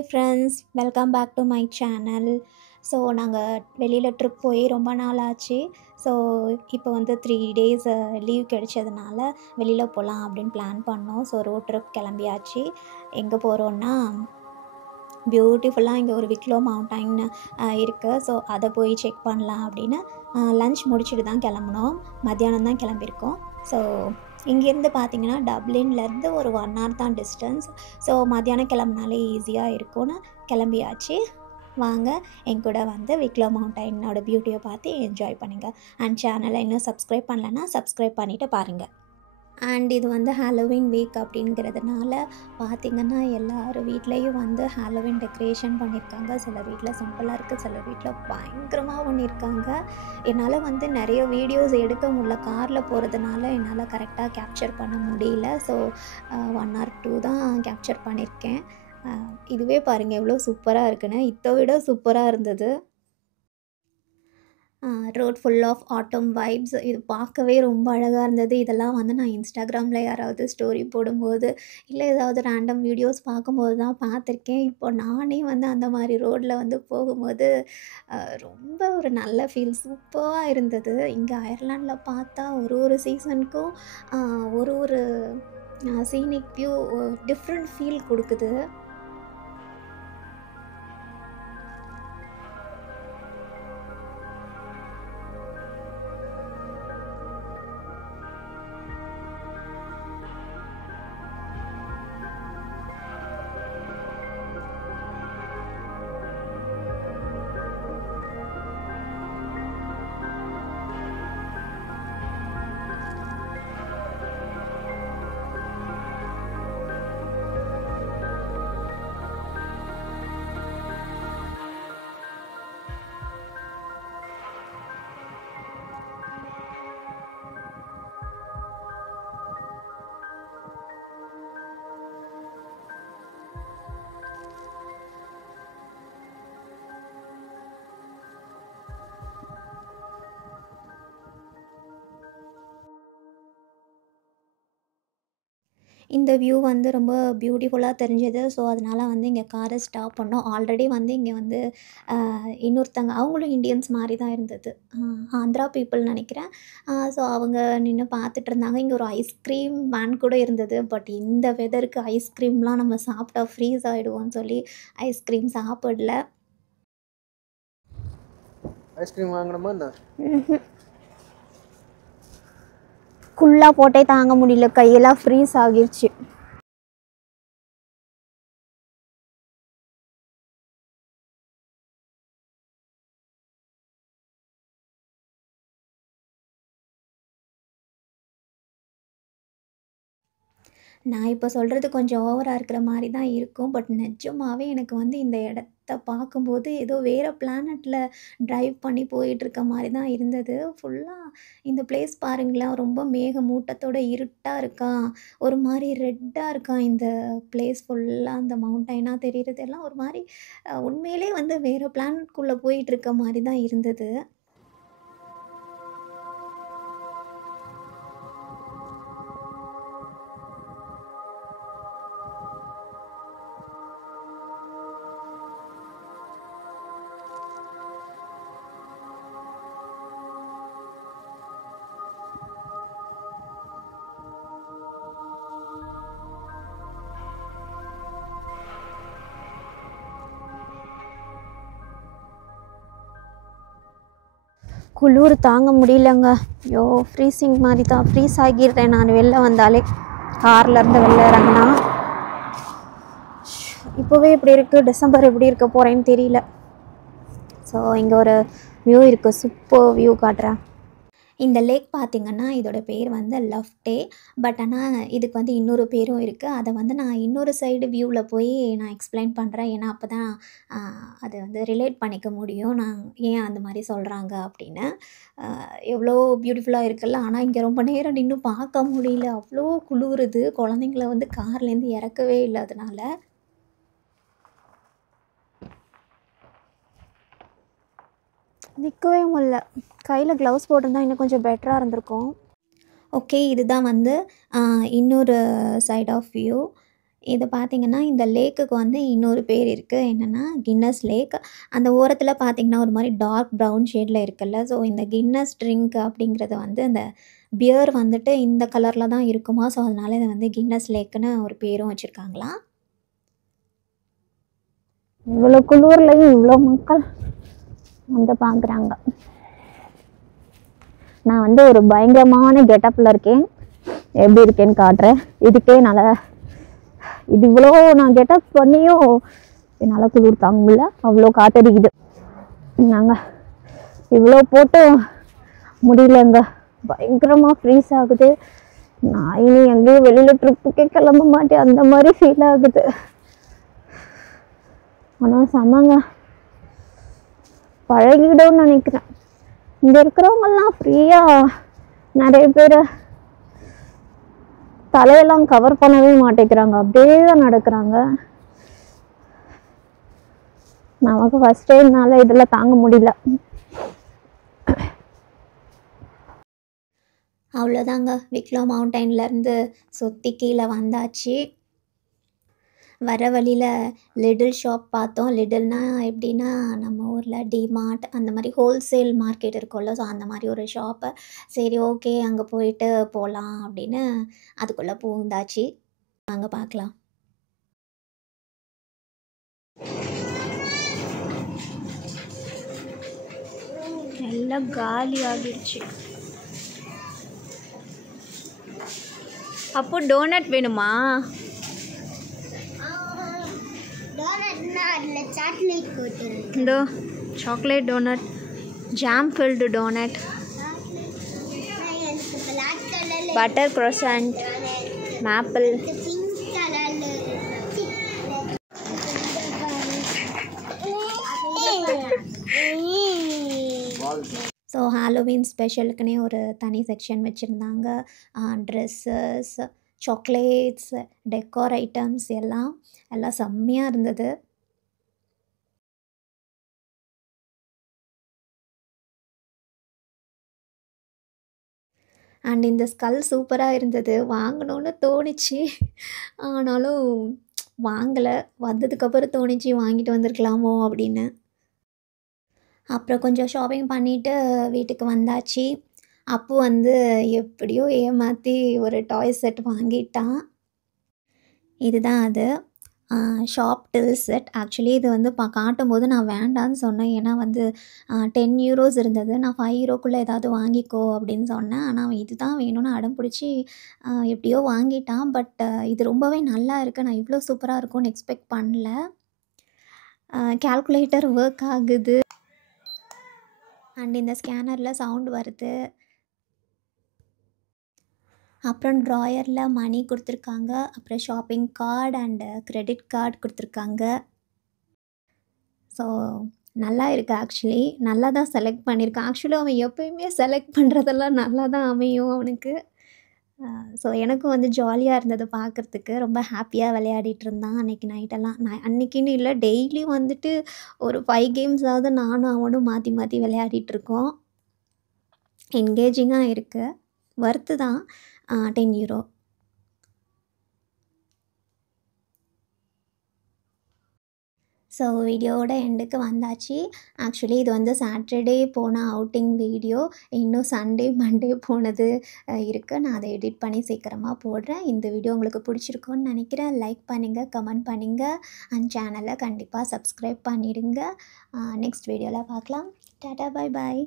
Hi friends, welcome back to my channel. So நாங்கள் வெளியில் trip போய் ரொம்ப நாள் ஆச்சு. ஸோ இப்போ வந்து 3 டேஸ் லீவ் கிடைச்சதுனால வெளியில் போகலாம் அப்படின்னு பிளான் பண்ணோம். ஸோ ரோட் ட்ரிப் கிளம்பியாச்சு. எங்கே போகிறோன்னா பியூட்டிஃபுல்லாக இங்கே ஒரு விக்லோ மவுண்டைன் இருக்குது. ஸோ அதை போய் செக் பண்ணலாம் அப்படின்னு லன்ச் முடிச்சுட்டு தான் கிளம்புனோம். மத்தியானம் தான் கிளம்பியிருக்கோம். ஸோ இங்கேருந்து பார்த்தீங்கன்னா டப்ளின்லேருந்து ஒரு 1 hour தான் டிஸ்டன்ஸ். ஸோ மத்தியானம் கிளம்புனாலே ஈஸியாக இருக்கும்னு கிளம்பியாச்சு. வாங்க என் கூட வந்து விக்லோ மவுண்டைனோட பியூட்டியை பார்த்து என்ஜாய் பண்ணுங்கள். அண்ட் சேனலை இன்னும் சப்ஸ்கிரைப் பண்ணலைன்னா சப்ஸ்கிரைப் பண்ணிவிட்டு பாருங்கள். அண்ட் இது வந்து ஹாலோவின் வீக் அப்படிங்கிறதுனால பார்த்திங்கன்னா எல்லாரும் வீட்லேயும் வந்து ஹாலோவின் டெக்கரேஷன் பண்ணியிருக்காங்க. சில வீட்டில் சிம்பிளாக இருக்குது, சில வீட்டில் பயங்கரமாக பண்ணியிருக்காங்க. என்னால் வந்து நிறைய வீடியோஸ் எடுக்க முடியல, காரில் போகிறதுனால என்னால் கரெக்டாக கேப்சர் பண்ண முடியல. ஸோ 1 or 2 தான் கேப்சர் பண்ணியிருக்கேன். இதுவே பாருங்கள் எவ்வளோ சூப்பராக இருக்குன்னு. இதை விட சூப்பராக இருந்தது. Road full of autumn vibes. இது பார்க்கவே ரொம்ப அழகாக இருந்தது. இதெல்லாம் வந்து நான் இன்ஸ்டாகிராமில் யாராவது ஸ்டோரி போடும்போது இல்லை ஏதாவது ரேண்டம் வீடியோஸ் பார்க்கும்போது தான் பார்த்துருக்கேன். இப்போ நானே வந்து அந்த மாதிரி ரோட்டில் வந்து போகும்போது ரொம்ப ஒரு நல்ல ஃபீல் சூப்பராக இருந்தது. இங்கே அயர்லாண்டில் பார்த்தா ஒரு சீசனுக்கும் ஒரு சீனிக் வியூ டிஃப்ரெண்ட் ஃபீல் கொடுக்குது. இந்த வியூ வந்து ரொம்ப பியூட்டிஃபுல்லாக தெரிஞ்சது. ஸோ அதனால் வந்து இங்கே காரை ஸ்டாப் பண்ணோம். ஆல்ரெடி வந்து இங்கே வந்து இன்னொருத்தங்க அவங்களும் இண்டியன்ஸ் மாதிரி தான் இருந்தது. ஆந்திரா பீப்புள் நினைக்கிறேன். ஸோ அவங்க நின்று பார்த்துட்டு இருந்தாங்க. இங்கே ஒரு ஐஸ்கிரீம் வேன் கூட இருந்தது. பட் இந்த வெதருக்கு ஐஸ்கிரீம்லாம் நம்ம சாப்பிட்டா ஃப்ரீஸ் ஆகிடுவோம்னு சொல்லி ஐஸ்கிரீம் சாப்பிடல. ஐஸ்கிரீம் வாங்கணுமா என்ன? குள்ளாக போட்டே தாங்க முடியல, கையெல்லாம் ஃப்ரீஸ் ஆகிருச்சு. நான் இப்போ சொல்கிறது கொஞ்சம் ஓவராக இருக்கிற மாதிரி தான் இருக்கும். பட் நிஜமாவே எனக்கு வந்து இந்த இடத்த பார்க்கும்போது ஏதோ வேறு பிளானட்டில் ட்ரைவ் பண்ணி போயிட்டுருக்க மாதிரி தான் இருந்தது. ஃபுல்லாக இந்த பிளேஸ் பாருங்களேன், ரொம்ப மேகமூட்டத்தோட இருட்டாக இருக்கா, ஒரு மாதிரி ரெட்டாக இருக்கா இந்த பிளேஸ் ஃபுல்லாக. அந்த மவுண்டைனாக தெரிகிறது எல்லாம் ஒரு மாதிரி உண்மையிலே வந்து வேறு பிளானட்குள்ளே போயிட்டுருக்க மாதிரி தான் இருந்தது. குளிர் தாங்க முடியலங்க. ஐயோ, ஃப்ரீசிங் மாதிரி தான், ஃப்ரீஸ் ஆகிடுறேன் நான் வெளில வந்தாலே. கார்லேருந்து வெளில இறங்கினா இப்போவே இப்படி இருக்குது, டிசம்பர் எப்படி இருக்க போகிறேன்னு தெரியல. ஸோ இங்கே ஒரு வியூ இருக்குது, சூப்பர் வியூ காட்டுறேன். இந்த லேக் பார்த்திங்கன்னா இதோட பேர் வந்து லஃப்டே. பட் ஆனால் இதுக்கு வந்து இன்னொரு பேரும் இருக்குது. அதை வந்து நான் இன்னொரு சைடு வியூவில் போய் நான் எக்ஸ்பிளைன் பண்ணுறேன். ஏன்னா அப்போ தான் அதை வந்து ரிலேட் பண்ணிக்க முடியும், நான் ஏன் அந்த மாதிரி சொல்கிறாங்க அப்படின்னு. எவ்வளோ பியூட்டிஃபுல்லாக இருக்குல்ல. ஆனால் இங்கே ரொம்ப நேரம் நின்று பார்க்க முடியல, அவ்வளோ குளிருது. குழந்தைங்கள வந்து கார்லேருந்து இறக்கவே இல்லை, அதனால் நிற்கவே முடியல. கையில் க்ளவுஸ் போட்டிருந்தா இன்னும் கொஞ்சம் பெட்டராக இருந்திருக்கும். ஓகே, இதுதான் வந்து இன்னொரு சைட் ஆஃப் வியூ. இது பார்த்தீங்கன்னா, இந்த லேக்குக்கு வந்து இன்னொரு பேர் இருக்கு. என்னன்னா, கின்னஸ் லேக். அந்த ஓரத்தில பார்த்தீங்கன்னா, ஒரு மாரி டார்க் ப்ரவுன் ஷேட்ல இருக்குல்ல. ஸோ, இந்த கின்னஸ் ட்ரிங்க் அப்படிங்கிறது வந்து அந்த பியர் வந்துட்டு இந்த கலர்ல தான் இருக்குமா. ஸோ, அதனால இத வந்து கின்னஸ் லேக்குன்னு ஒரு பேரும் வச்சிருக்காங்களாம். இவ்வளோ குளிர்லயும் இவ்வளோ மக்கள் வந்து பார்க்குறாங்க. நான் வந்து ஒரு பயங்கரமான கெட்டப்ல இருக்கேன். எப்படி இருக்கேன்னு காட்டுறேன். இதுக்கே என்னால் இது இவ்வளோ நான் கெட்டப் பண்ணியும் என்னால் குளிர் தாங்க முடியல. அவ்வளோ காத்தடிக்குது. நாங்கள் இவ்வளோ போட்டு முடியலங்க. பயங்கரமாக ஃப்ரீஸ் ஆகுது. நான் இனி எங்கேயும் வெளியில் ட்ரிப்புக்கே கிளம்ப மாட்டேன். அந்த மாதிரி ஃபீல் ஆகுது. ஆனால் செமங்க, பழகிடும்னு நினைக்கிறேன். இங்கே இருக்கிறவங்கெல்லாம் ஃப்ரீயாக நிறைய பேர் தலையெல்லாம் கவர் பண்ணவே மாட்டேங்கிறாங்க. அப்படியே தான் நடக்கிறாங்க. நமக்கு ஃபர்ஸ்ட் டைம்னால இதெல்லாம் தாங்க முடியல. அவ்வளோதாங்க, விக்லோ மவுண்டன்லேருந்து சுற்றி கீழே வந்தாச்சு. வர வழியில் லிடில் ஷாப் பார்த்தோம். லிடில்னா எப்படின்னா, நம்ம ஊரில் டிமார்ட் அந்த மாதிரி ஹோல்சேல் மார்க்கெட் இருக்கும்ல. ஸோ, அந்த மாதிரி ஒரு ஷாப்பு. சரி, ஓகே, அங்கே போயிட்டு போகலாம் அப்படின்னு அதுக்குள்ளே பூந்தாச்சு. வாங்க பார்க்கலாம். எல்லாம் காலி ஆகிடுச்சு. அப்போ டோனட் வேணுமா? இந்த chocolate donut, jam filled donut, butter croissant, maple. So, Halloween ஸ்பெஷலுக்குன்னே ஒரு தனி செக்ஷன் வச்சுருந்தாங்க. ட்ரெஸ்ஸஸ், சாக்லேட்ஸ், டெக்கார் ஐட்டம்ஸ் எல்லாம் செம்மையாக இருந்தது. அண்ட் இந்த ஸ்கல் சூப்பராக இருந்தது. வாங்கணும்னு தோணுச்சு. ஆனாலும் வாங்கலை. வந்ததுக்கப்புறம் தோணுச்சு வாங்கிட்டு வந்திருக்கலாமோ அப்படின்னு. அப்புறம் கொஞ்சம் ஷாப்பிங் பண்ணிவிட்டு வீட்டுக்கு வந்தாச்சு. அப்பு வந்து எப்படியோ ஏமாற்றி ஒரு டாய் செட் வாங்கிட்டான். இதுதான் அது. ஷாப் டில் செட். ஆக்சுவலி இது வந்து காட்டும்போது நான் வேண்டான்னு சொன்னேன். ஏன்னா வந்து €10 இருந்தது. நான் €5க்குள்ளே ஏதாவது வாங்கிக்கோ அப்படின்னு சொன்னேன். ஆனால் அவன் இதுதான் வேணும்னு அடம் பிடிச்சி எப்படியோ வாங்கிட்டான். பட் இது ரொம்பவே நல்லா இருக்குது. நான் இவ்வளோ சூப்பராக இருக்கும்னு எக்ஸ்பெக்ட் பண்ணல. கால்குலேட்டர் ஒர்க் ஆகுது. அண்ட் இந்த ஸ்கேனரில் சவுண்ட் வருது. அப்புறம் ட்ராயரில் மணி கொடுத்துருக்காங்க. அப்புறம் shopping card and credit card கொடுத்துருக்காங்க. ஸோ, நல்லா இருக்குது. ஆக்சுவலி நல்லா தான் செலக்ட் பண்ணியிருக்கான். ஆக்சுவலி அவன் எப்போயுமே செலக்ட் பண்ணுறதெல்லாம் நல்லா தான் அமையும் அவனுக்கு. ஸோ, எனக்கும் வந்து ஜாலியாக இருந்தது பார்க்குறதுக்கு. ரொம்ப ஹாப்பியாக விளையாடிட்டு இருந்தான் அன்றைக்கி நைட்டெல்லாம். நான் அன்றைக்கின்னு இல்லை, டெய்லி வந்துட்டு ஒரு 5 கேம்ஸாவது நானும் அவனும் மாற்றி மாற்றி விளையாடிட்டுருக்கோம். என்கேஜிங்காக இருக்குது. ஒர்த்து தான். €10. ஸோ, வீடியோவோட எண்டுக்கு வந்தாச்சு. ஆக்சுவலி இது வந்து சாட்டர்டே போன அவுட்டிங் வீடியோ. இன்னும் சண்டே, மண்டே போனது இருக்குது. நான் அதை எடிட் பண்ணி சீக்கிரமாக போடுறேன். இந்த வீடியோ உங்களுக்கு பிடிச்சிருக்கும்னு நினைக்கிறேன். லைக் பண்ணுங்கள், கமெண்ட் பண்ணுங்கள் அண்ட் சேனலை கண்டிப்பாக சப்ஸ்கிரைப் பண்ணிடுங்க. நெக்ஸ்ட் வீடியோவில் பார்க்கலாம். Tata, bye bye.